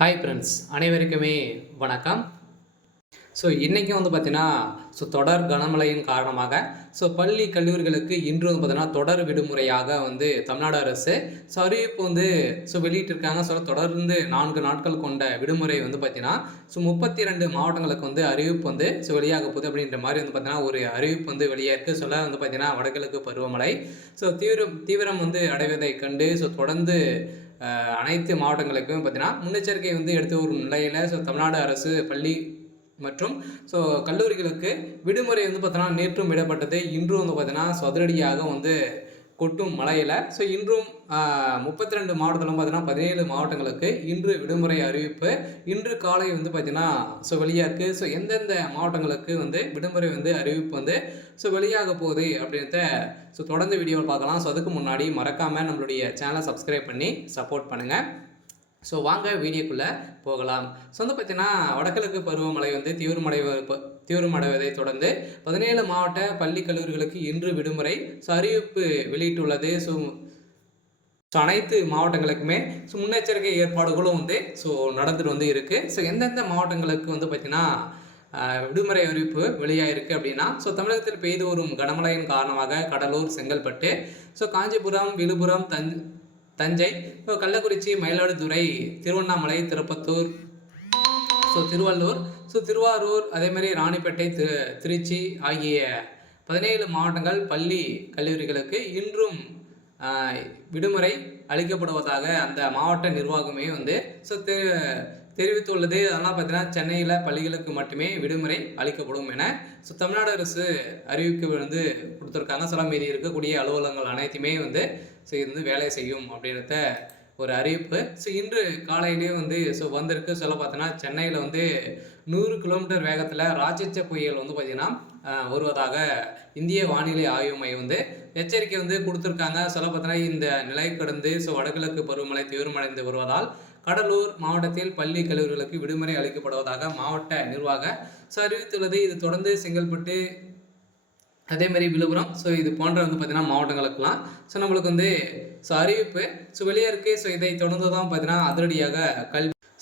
Hi friends, அனைவருக்குமே வணக்கம். இன்றைக்கி பார்த்தீங்கன்னா, தொடர் கனமழையின் காரணமாக பள்ளி, கல்லூரிகளுக்கு இன்று பார்த்தீங்கன்னா, தொடர் விடுமுறையாக தமிழ்நாடு அரசு அறிவிப்பு வெளியிட்டிருக்காங்க. தொடர்ந்து 4 நாட்கள் கொண்ட விடுமுறை பார்த்தீங்கன்னா, 32 மாவட்டங்களுக்கு அறிவிப்பு வெளியாக போகுது அப்படின்ற மாதிரி பார்த்தீங்கன்னா, ஒரு அறிவிப்பு வெளியாக இருக்குது. பார்த்தீங்கன்னா, வடகிழக்கு பருவமழை தீவிரம் அடைவதைக் கண்டு தொடர்ந்து அனைத்து மாவட்டங்களுக்கும் பார்த்தீங்கன்னா, முன்னெச்சரிக்கை எடுத்து வரும் நிலையில் தமிழ்நாடு அரசு பள்ளி மற்றும் கல்லூரிகளுக்கு விடுமுறை பார்த்தோன்னா நேற்றும் விடப்பட்டது. இன்றும் பார்த்தீங்கன்னா அதிரடியாக கொட்டும் மழையில் இன்றும் 32 மாவட்டத்திலும் பார்த்தீங்கன்னா 17 மாவட்டங்களுக்கு இன்று விடுமுறை அறிவிப்பு. இன்று காலை பார்த்தீங்கன்னா வெளியாக இருக்குது. எந்தெந்த மாவட்டங்களுக்கு விடுமுறை அறிவிப்பு வெளியாக போகுது அப்படின்றத தொடர்ந்து வீடியோவில் பார்க்கலாம். அதுக்கு முன்னாடி மறக்காமல் நம்மளுடைய சேனலை சப்ஸ்கிரைப் பண்ணி சப்போர்ட் பண்ணுங்கள். வாங்க வீடியோக்குள்ளே போகலாம். பார்த்தீங்கன்னா, வடகிழக்கு பருவமழை தீவிரமடைவதை தொடர்ந்து 17 மாவட்ட பள்ளி, கல்லூரிகளுக்கு இன்று விடுமுறை அறிவிப்பு வெளியிட்டுள்ளது. அனைத்து மாவட்டங்களுக்குமே முன்னெச்சரிக்கை ஏற்பாடுகளும் நடந்துட்டு இருக்குது. எந்தெந்த மாவட்டங்களுக்கு பார்த்தீங்கன்னா விடுமுறை அறிவிப்பு வெளியாகிருக்கு அப்படின்னா, தமிழகத்தில் பெய்து வரும் கனமழையின் காரணமாக கடலூர், செங்கல்பட்டு, காஞ்சிபுரம், விழுப்புரம், தஞ்சை, கள்ளக்குறிச்சி, மயிலாடுதுறை, திருவண்ணாமலை, திருப்பத்தூர், திருவள்ளூர், திருவாரூர், அதேமாதிரி ராணிப்பேட்டை, திருச்சி ஆகிய 17 மாவட்டங்கள் பள்ளி, கல்லூரிகளுக்கு இன்றும் விடுமுறை அளிக்கப்படுவதாக அந்த மாவட்ட நிர்வாகமே தெரிவித்துள்ளது. அதெல்லாம் பார்த்தீங்கன்னா, சென்னையில் பள்ளிகளுக்கு மட்டுமே விடுமுறை அளிக்கப்படும் என தமிழ்நாடு அரசு அறிவிக்க கொடுத்துருக்காங்க. மீதி இருக்கக்கூடிய அலுவலகங்கள் அனைத்துமே வேலை செய்யும் அப்படின்றத ஒரு அறிவிப்பு இன்று காலையிலேயே வந்திருக்கு. பார்த்தோன்னா, சென்னையில் 100 கிலோமீட்டர் வேகத்தில் ராட்சச புயல் பார்த்தீங்கன்னா வருவதாக இந்திய வானிலை ஆய்வு மையம் எச்சரிக்கை கொடுத்துருக்காங்க. பார்த்தோன்னா, இந்த நிலை கடந்து வடகிழக்கு பருவமழை தீவிரமடைந்து வருவதால் கடலூர் மாவட்டத்தில் பள்ளி, கல்லூரிகளுக்கு விடுமுறை அளிக்கப்படுவதாக மாவட்ட நிர்வாகம் அறிவித்துள்ளது. இது தொடர்ந்து செங்கல்பட்டு, அதேமாதிரி விழுப்புரம், இது போன்ற பார்த்தீங்கன்னா மாவட்டங்களுக்கெல்லாம் நம்மளுக்கு அறிவிப்பு வெளியே இருக்குது. இதை தொடர்ந்து தான் பார்த்தீங்கன்னா அதிரடியாக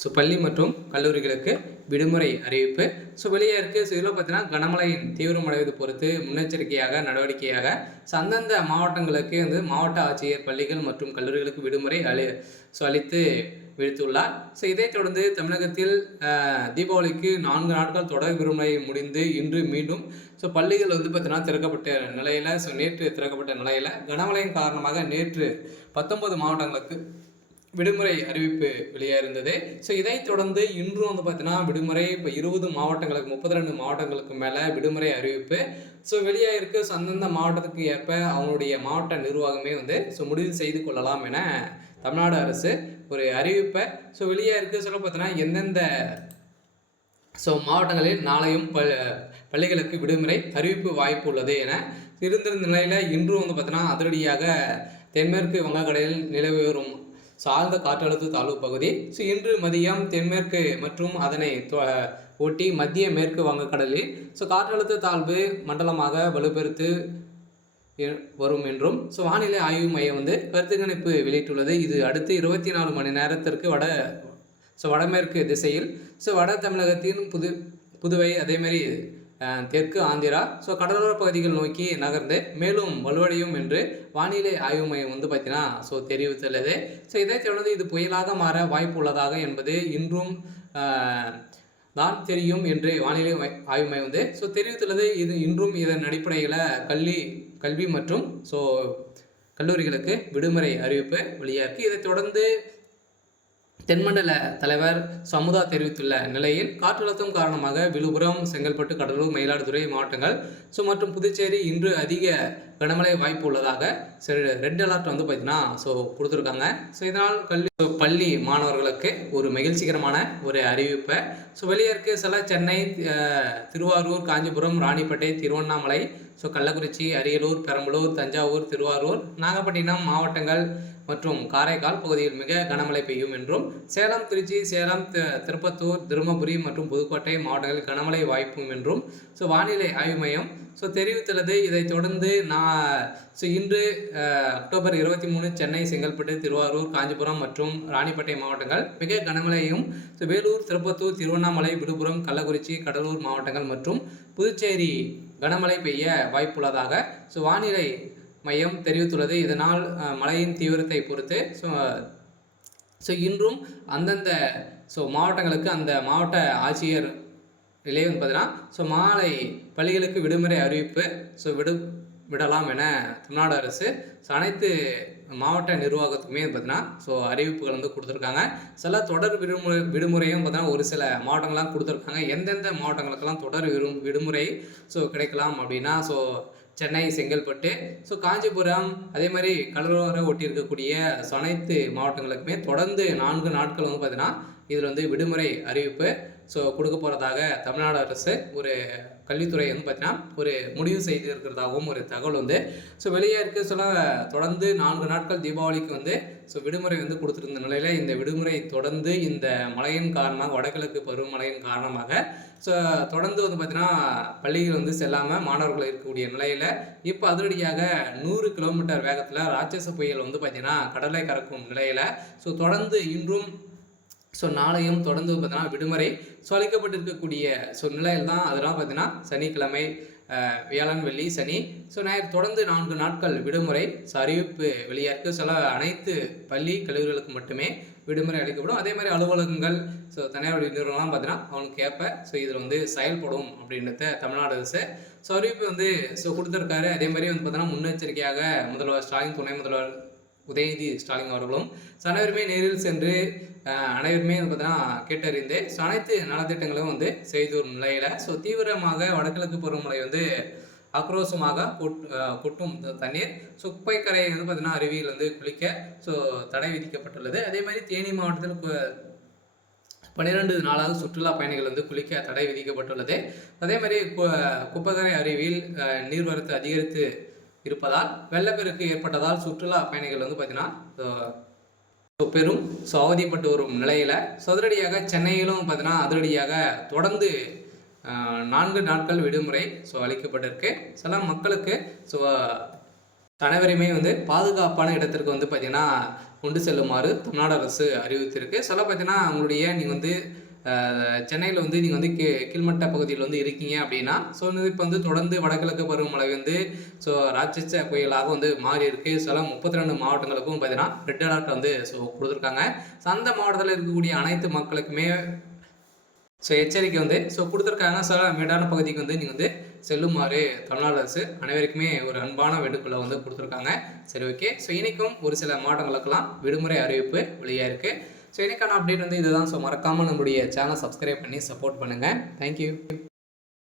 பள்ளி மற்றும் கல்லூரிகளுக்கு விடுமுறை அறிவிப்பு வெளியே இருக்குது. இதில் பார்த்தீங்கன்னா கனமழையின் தீவிரமடைவது பொறுத்து முன்னெச்சரிக்கையாக நடவடிக்கையாக அந்தந்த மாவட்டங்களுக்கு மாவட்ட ஆட்சியர் பள்ளிகள் மற்றும் கல்லூரிகளுக்கு விடுமுறை அளித்து விடுத்துள்ளார். இதைத் தொடர்ந்து தமிழகத்தில் தீபாவளிக்கு 4 நாட்கள் தொடர் விடுமுறை முடிந்து இன்று மீண்டும் பள்ளிகள் பார்த்தீங்கன்னா திறக்கப்பட்ட நிலையில் நேற்று திறக்கப்பட்ட நிலையில் கனமழையின் காரணமாக நேற்று 19 மாவட்டங்களுக்கு விடுமுறை அறிவிப்பு வெளியாக இருந்தது. இதைத் தொடர்ந்து இன்றும் பார்த்தீங்கன்னா விடுமுறை இப்போ 20 மாவட்டங்களுக்கு 32 மாவட்டங்களுக்கு மேலே விடுமுறை அறிவிப்பு வெளியாக இருக்குது. அந்தந்த மாவட்டத்துக்கு ஏற்ப அவங்களுடைய மாவட்ட நிர்வாகமே முடிவு செய்து கொள்ளலாம் என தமிழ்நாடு அரசு ஒரு அறிவிப்பை வெளியாக இருக்குது. பார்த்தீங்கன்னா எந்தெந்த மாவட்டங்களில் நாளையும் பள்ளிகளுக்கு விடுமுறை அறிவிப்பு வாய்ப்பு உள்ளது என இருந்திருந்த நிலையில் இன்றும் பார்த்தீங்கன்னா அதிரடியாக தென்மேற்கு வங்கக்கடலில் நிலவி வரும் சார்ந்த காற்றழுத்த தாழ்வு பகுதி இன்று மதியம் தென்மேற்கு மற்றும் அதனை ஒட்டி மத்திய மேற்கு வங்கக்கடலில் காற்றழுத்த தாழ்வு மண்டலமாக வலுப்பெறுத்து வரும் என்றும் வானிலை ஆய்வு மையம் கருத்து கணிப்பு வெளியிட்டுள்ளது. இது அடுத்து 24 மணி நேரத்திற்கு வடமேற்கு திசையில் வட தமிழகத்தின் புதுவை, அதேமாரி தெற்கு ஆந்திரா கடலோர பகுதிகள் நோக்கி நகர்ந்து மேலும் வலுவடையும் என்று வானிலை ஆய்வு மையம் பார்த்தீங்கன்னா தெரிவித்துள்ளது. இதைத் தொடர்ந்து இது புயலாக மாற வாய்ப்பு உள்ளதாக என்பது இன்றும் தான் தெரியும் என்று வானிலை ஆய்வு மையம் தெரிவித்துள்ளது. இது இன்றும் இதன் அடிப்படையில் கல்வி மற்றும் கல்லூரிகளுக்கு விடுமுறை அறிவிப்பு வெளியாக இருக்குது. இதைத் தொடர்ந்து தென்மண்டல தலைவர் சமுதா தெரிவித்துள்ள நிலையில் காற்றழுத்தம் காரணமாக விழுப்புரம், செங்கல்பட்டு, கடலூர், மயிலாடுதுறை மாவட்டங்கள் மற்றும் புதுச்சேரி இன்று அதிக கனமழை வாய்ப்பு உள்ளதாக ரெட் அலர்ட் பார்த்தீங்கன்னா கொடுத்துருக்காங்க. இதனால் பள்ளி மாணவர்களுக்கு ஒரு மகிழ்ச்சிகரமான ஒரு அறிவிப்பை வெளியே இருக்குது. சென்னை, திருவாரூர், காஞ்சிபுரம், ராணிப்பேட்டை, திருவண்ணாமலை, கள்ளக்குறிச்சி, அரியலூர், பெரம்பலூர், தஞ்சாவூர், திருவாரூர், நாகப்பட்டினம் மாவட்டங்கள் மற்றும் காரைக்கால் பகுதியில் மிக கனமழை பெய்யும் என்றும், சேலம், திருச்சி, சேலம், திருப்பத்தூர், தருமபுரி மற்றும் புதுக்கோட்டை மாவட்டங்களில் கனமழை வாய்ப்பும் என்றும் வானிலை ஆய்வு மையம் தெரிவித்துள்ளது. இதைத் தொடர்ந்து இன்று அக்டோபர் 23 சென்னை, செங்கல்பட்டு, திருவாரூர், காஞ்சிபுரம் மற்றும் ராணிப்பேட்டை மாவட்டங்கள் மிக கனமழையும், வேலூர், திருப்பத்தூர், திருவண்ணாமலை, விழுப்புரம், கள்ளக்குறிச்சி, கடலூர் மாவட்டங்கள் மற்றும் புதுச்சேரி கனமழை பெய்ய வாய்ப்புள்ளதாக வானிலை மையம் தெரிவித்துள்ளது. இதனால் மழையின் தீவிரத்தை பொறுத்து இன்றும் அந்தந்த மாவட்டங்களுக்கு அந்த மாவட்ட ஆட்சியர் நிலையை பார்த்தீங்கன்னா மாலை பள்ளிகளுக்கு விடுமுறை அறிவிப்பு விடலாம் என தமிழ்நாடு அரசு அனைத்து மாவட்ட நிர்வாகத்துக்குமே பார்த்தீங்கன்னா அறிவிப்புகள் கொடுத்துருக்காங்க. சில தொடர் விடுமுறையும் பார்த்தீங்கன்னா ஒரு சில மாவட்டங்கள்லாம் கொடுத்துருக்காங்க. எந்தெந்த மாவட்டங்களுக்கெல்லாம் தொடர் விடுமுறை கிடைக்கலாம் அப்படின்னா சென்னை, செங்கல்பட்டு, காஞ்சிபுரம், அதே மாதிரி கடலோர ஒட்டி இருக்கக்கூடிய அனைத்து மாவட்டங்களுக்குமே தொடர்ந்து 4 நாட்கள் பார்த்தீங்கன்னா இதில் விடுமுறை அறிவிப்பு கொடுக்க போகிறதாக தமிழ்நாடு அரசு ஒரு கல்வித்துறை பார்த்தீங்கன்னா ஒரு முடிவு செய்திருக்கிறதாகவும் ஒரு தகவல் வெளியே இருக்குது. தொடர்ந்து 4 நாட்கள் தீபாவளிக்கு விடுமுறை கொடுத்துருந்த நிலையில் இந்த விடுமுறை தொடர்ந்து இந்த மழையின் காரணமாக, வடகிழக்கு பருவமழையின் காரணமாக தொடர்ந்து பார்த்தீங்கன்னா பள்ளிகள் செல்லாமல் மாணவர்கள் இருக்கக்கூடிய நிலையில் இப்போ அதிரடியாக 100 கிலோமீட்டர் வேகத்தில் ராட்சச புயல் பார்த்தீங்கன்னா கடலை கறக்கும் நிலையில் தொடர்ந்து இன்றும் நாளையும் தொடர்ந்து பார்த்தீங்கன்னா விடுமுறை அளிக்கப்பட்டிருக்கக்கூடிய நிலையில் தான். அதெல்லாம் பார்த்தீங்கன்னா சனிக்கிழமை, வியாழன், வெள்ளி, சனி, ஞாயிறு தொடர்ந்து 4 நாட்கள் விடுமுறை அறிவிப்பு வெளியாக அனைத்து பள்ளி கல்லூரிகளுக்கு மட்டுமே விடுமுறை அளிக்கப்படும். அதே மாதிரி அலுவலகங்கள் தனியார் நிறுவனம்லாம் பார்த்தீங்கன்னா அவனுக்கு ஏற்ப இதில் செயல்படும் அப்படின்றத தமிழ்நாடு அரசு அறிவிப்பு கொடுத்துருக்காரு. அதே மாதிரி பார்த்தீங்கன்னா முன்னெச்சரிக்கையாக முதல்வர் ஸ்டாலின், துணை முதல்வர் உதயநிதி ஸ்டாலின் அவர்களும் அனைவருமே நேரில் சென்று அனைவருமே பார்த்தீங்கன்னா கேட்டறிந்து அனைத்து நலத்திட்டங்களும் செய்து வரும் நிலையில் தீவிரமாக வடகிழக்கு பருவமழை ஆக்ரோஷமாக கொட்டும் தண்ணீர் குப்பைக்கரை பார்த்தீங்கன்னா அருவியில் குளிக்க தடை விதிக்கப்பட்டுள்ளது. அதே மாதிரி தேனி மாவட்டத்தில் 12 நாளாக சுற்றுலா பயணிகள் குளிக்க தடை விதிக்கப்பட்டுள்ளது. அதே மாதிரி குப்பைக்கரை அருவியில் நீர்வரத்து அதிகரித்து இருப்பதால் வெள்ளப்பெருக்கு ஏற்பட்டதால் சுற்றுலா பயணிகள் பார்த்தீங்கன்னா பெரும் அவதிப்பட்டு வரும் நிலையில் அதிரடியாக சென்னையிலும் பார்த்தீங்கன்னா அதிரடியாக தொடர்ந்து 4 நாட்கள் விடுமுறை அளிக்கப்பட்டிருக்கு. சில மக்களுக்கு அனைவருமே பாதுகாப்பான இடத்திற்கு பார்த்தீங்கன்னா கொண்டு செல்லுமாறு தமிழ்நாடு அரசு அறிவித்திருக்கு. பார்த்தீங்கன்னா உங்களுடைய நீங்கள் சென்னையில் நீங்கள் கீழ்மட்ட பகுதியில் இருக்கீங்க அப்படின்னா இப்போ தொடர்ந்து வடகிழக்கு பருவமழை ராட்சச புயலாக மாறி இருக்கு. 32 மாவட்டங்களுக்கும் பார்த்தீங்கன்னா ரெட் அலர்ட் கொடுத்துருக்காங்க. அந்த மாவட்டத்தில் இருக்கக்கூடிய அனைத்து மக்களுக்குமே எச்சரிக்கை கொடுத்துருக்காங்க. மேடான பகுதிக்கு நீங்கள் செல்லுமாறு தமிழ்நாடு அரசு அனைவருக்குமே ஒரு அன்பான வேண்டுகோளை கொடுத்துருக்காங்க. சரி, ஓகே. இன்னைக்கும் ஒரு சில மாவட்டங்களுக்கெல்லாம் விடுமுறை அறிவிப்பு வெளியாக இருக்குது. இன்னைக்கான அப்டேட் இதுதான். மறக்காமல் நம்மளுடைய சேனல் சப்ஸ்கிரைப் பண்ணி சப்போர்ட் பண்ணுங்கள். தேங்க்யூ.